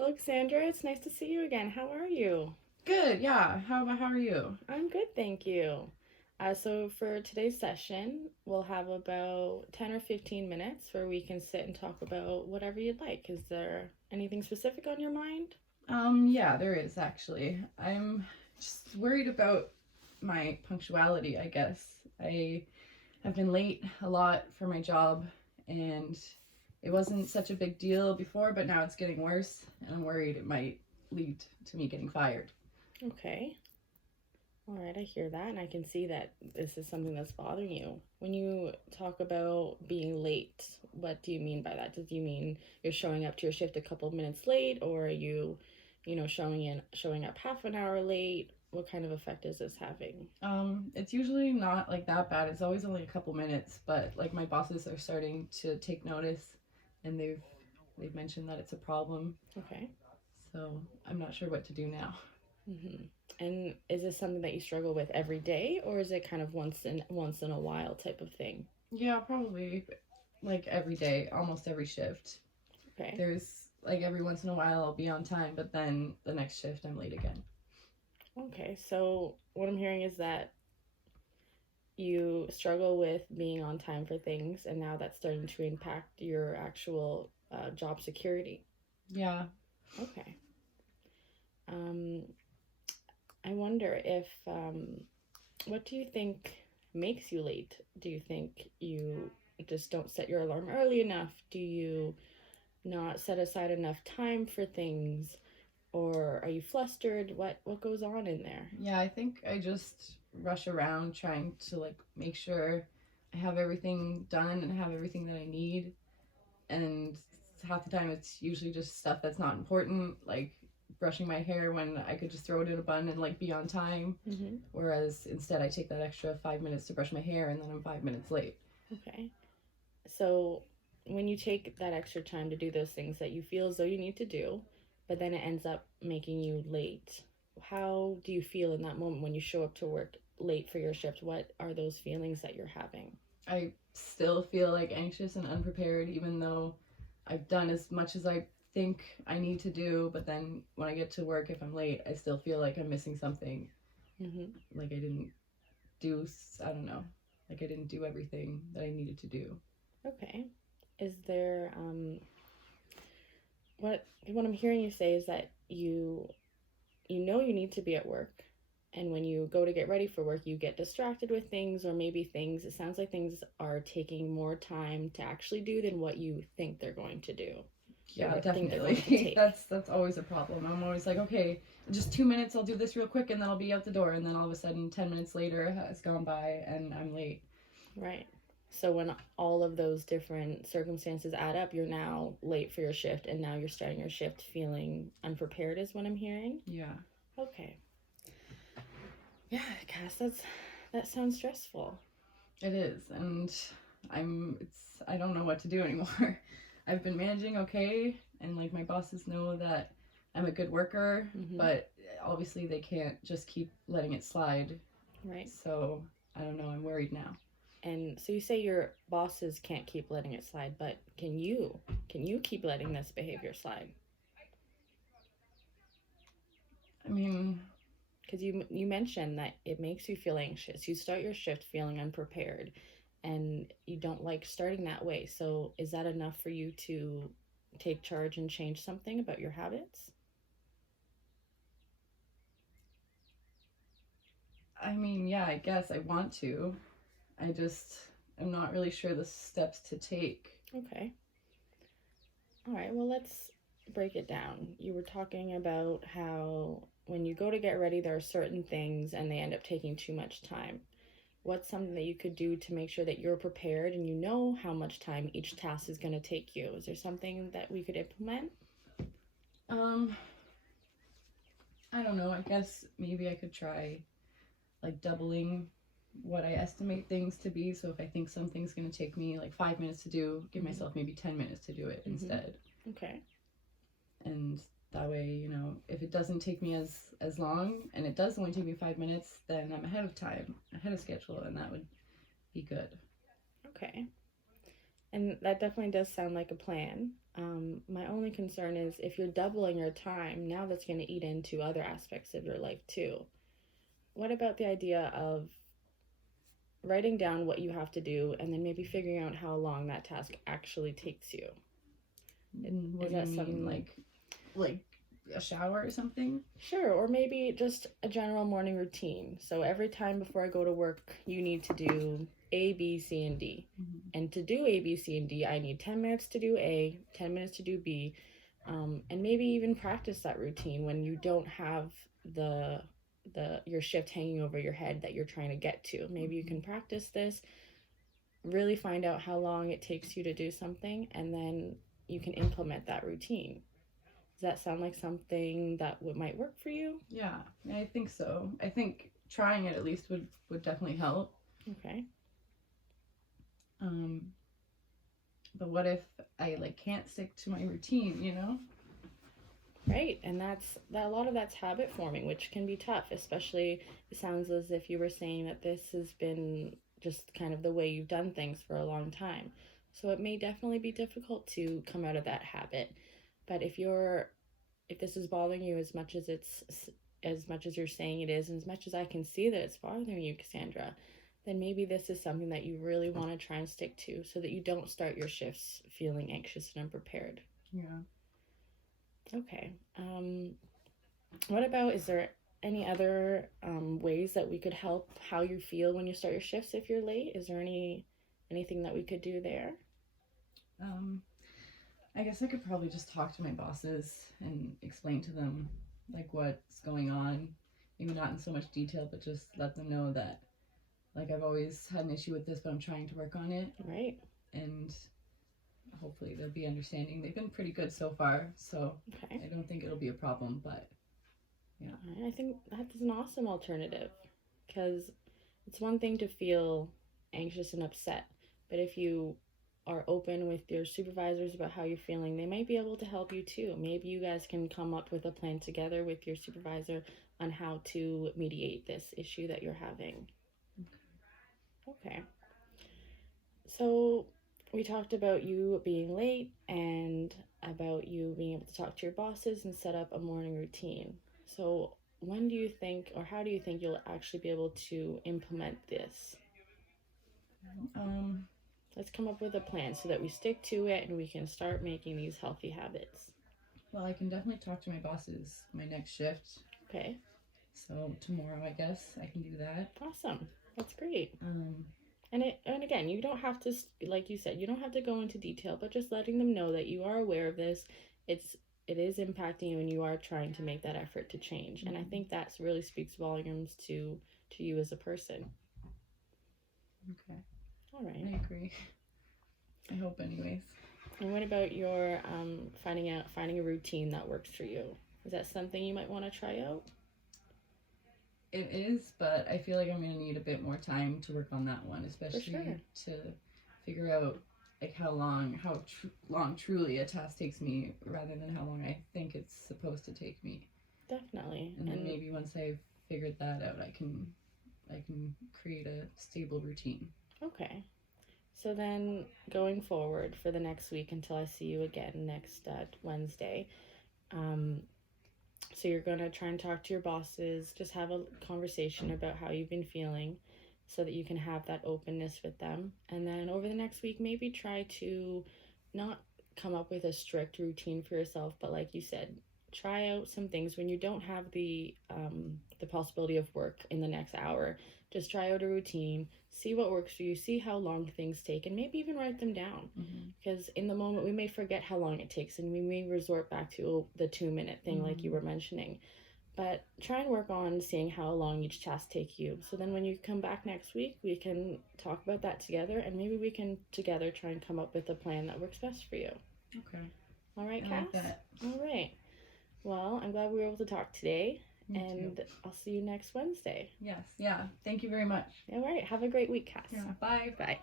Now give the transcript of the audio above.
Hello, Cassandra. It's nice to see you again. How are you? Good, yeah. How are you? I'm good, thank you. So, for today's session, we'll have about 10 or 15 minutes where we can sit and talk about whatever you'd like. Is there anything specific on your mind? Yeah, there is actually. I'm just worried about my punctuality, I guess. I have been late a lot for my job and it wasn't such a big deal before, but now it's getting worse and I'm worried it might lead to me getting fired. Okay. All right, I hear that, and I can see that this is something that's bothering you. When you talk about being late, what do you mean by that? Do you mean you're showing up to your shift a couple of minutes late, or are you showing up half an hour late? What kind of effect is this having? It's usually not like that bad. It's always only a couple minutes, but like my bosses are starting to take notice and they've mentioned that it's a problem. Okay. So I'm not sure what to do now. Mm-hmm. And is this something that you struggle with every day, or is it kind of once in a while type of thing? Yeah, probably like every day, almost every shift. Okay. There's like every once in a while I'll be on time, but then the next shift I'm late again. Okay. So what I'm hearing is that you struggle with being on time for things, and now that's starting to impact your actual job security. Yeah. Okay. Um, I wonder if what do you think makes you late? Do you think you just don't set your alarm early enough? Do you not set aside enough time for things, or are you flustered? What goes on in there? Yeah, I think I just rush around trying to like make sure I have everything done and have everything that I need. And half the time it's usually just stuff that's not important, like brushing my hair when I could just throw it in a bun and like be on time. Mm-hmm. Whereas instead I take that extra 5 minutes to brush my hair and then I'm 5 minutes late. Okay. So when you take that extra time to do those things that you feel as though you need to do, but then it ends up making you late, how do you feel in that moment when you show up to work late for your shift? What are those feelings that you're having? I still feel like anxious and unprepared, even though I've done as much as I think I need to do. But then when I get to work, if I'm late, I still feel like I'm missing something. Mm-hmm. Like I didn't do, I don't know, like I didn't do everything that I needed to do. Okay. Is there what I'm hearing you say is that you know you need to be at work, and when you go to get ready for work you get distracted with things, or maybe things, it sounds like things are taking more time to actually do than what you think they're going to do, or Yeah, what think they're going to definitely. take. That's always a problem. I'm always like, okay, just 2 minutes, I'll do this real quick, and then I'll be out the door. And then all of a sudden, 10 minutes later has gone by, and I'm late. Right. So when all of those different circumstances add up, you're now late for your shift, and now you're starting your shift feeling unprepared, is what I'm hearing. Yeah, Okay. Yeah, Cass, that sounds stressful. it is, and I don't know what to do anymore. I've been managing okay, and like my bosses know that I'm a good worker, Mm-hmm. but obviously they can't just keep letting it slide. Right. So I don't know. I'm worried now. And so you say your bosses can't keep letting it slide, but can you keep letting this behavior slide? I mean, Because you mentioned that it makes you feel anxious. You start your shift feeling unprepared, and you don't like starting that way. So is that enough for you to take charge and change something about your habits? yeah, I guess I want to. I just am not really sure the steps to take. Okay. All right. Well, let's break it down. You were talking about how when you go to get ready, there are certain things and they end up taking too much time. What's something that you could do to make sure that you're prepared and you know how much time each task is going to take you? Is there something that we could implement? Um, I don't know. I guess maybe I could try like doubling what I estimate things to be. So if I think something's going to take me like 5 minutes to do, give Mm-hmm. myself maybe 10 minutes to do it Mm-hmm. instead. Okay. And that way, if it doesn't take me as long and it does only take me 5 minutes, then I'm ahead of time, ahead of schedule, and that would be good. Okay. And that definitely does sound like a plan. My only concern is if you're doubling your time, now that's going to eat into other aspects of your life too. What about the idea of writing down what you have to do and then maybe figuring out how long that task actually takes you? What Is do you that mean, something like a shower or something? Sure, or maybe just a general morning routine. So every time before I go to work, you need to do A, B, C, and D. Mm-hmm. And to do A, B, C, and D, I need 10 minutes to do A, 10 minutes to do B, and maybe even practice that routine when you don't have the your shift hanging over your head that you're trying to get to. Maybe you can practice this, really find out how long it takes you to do something, and then you can implement that routine. Does that sound like something that might work for you? Yeah, I think so. I think trying it at least would definitely help. Okay. Um, but what if I can't stick to my routine, Right, and a lot of that's habit forming, which can be tough, especially it sounds as if you were saying that this has been just kind of the way you've done things for a long time. So it may definitely be difficult to come out of that habit. But if this is bothering you as much as you're saying it is, and as much as I can see that it's bothering you, Cassandra, then maybe this is something that you really want to try and stick to so that you don't start your shifts feeling anxious and unprepared. Yeah. Okay. What about, is there any other ways that we could help how you feel when you start your shifts if you're late? Is there anything that we could do there? I guess I could probably just talk to my bosses and explain to them what's going on. Maybe not in so much detail, but just let them know that I've always had an issue with this, but I'm trying to work on it. Right. And hopefully they'll be understanding. They've been pretty good so far, so Okay. I don't think it'll be a problem, but yeah. I think that's an awesome alternative because it's one thing to feel anxious and upset, but if you are open with your supervisors about how you're feeling, they might be able to help you too. Maybe you guys can come up with a plan together with your supervisor on how to mediate this issue that you're having. Okay. So we talked about you being late and about you being able to talk to your bosses and set up a morning routine. So when do you think, or how do you think you'll actually be able to implement this? Um, Let's come up with a plan so that we stick to it and we can start making these healthy habits. well, I can definitely talk to my bosses my next shift. Okay. So tomorrow, I guess I can do that. Awesome. That's great. Um, And again, you don't have to, like you said, you don't have to go into detail, but just letting them know that you are aware of this. It's it is impacting you, and you are trying to make that effort to change. And I think that really speaks volumes to you as a person. okay. All right. I agree. I hope, anyways. And what about your finding a routine that works for you? Is that something you might want to try out? It is, but I feel like I'm going to need a bit more time to work on that one, especially sure. to figure out how long truly a task takes me rather than how long I think it's supposed to take me. Definitely. And then maybe once I've figured that out, I can create a stable routine. Okay. So then going forward for the next week until I see you again next Wednesday, so you're going to try and talk to your bosses, just have a conversation about how you've been feeling so that you can have that openness with them. And then over the next week, maybe try to not come up with a strict routine for yourself, but like you said, try out some things when you don't have the possibility of work in the next hour. Just try out a routine, see what works for you, see how long things take, and maybe even write them down. Because in the moment we may forget how long it takes, and we may resort back to the 2-minute thing like you were mentioning. But try and work on seeing how long each task take you. So then when you come back next week, we can talk about that together, and maybe we can together try and come up with a plan that works best for you. Okay. All right, I Cass? like that. All right. Well, I'm glad we were able to talk today. Me and too. I'll see you next Wednesday. Yes. Yeah. Thank you very much. All right. Have a great week, Cass. Yeah. Bye. Bye.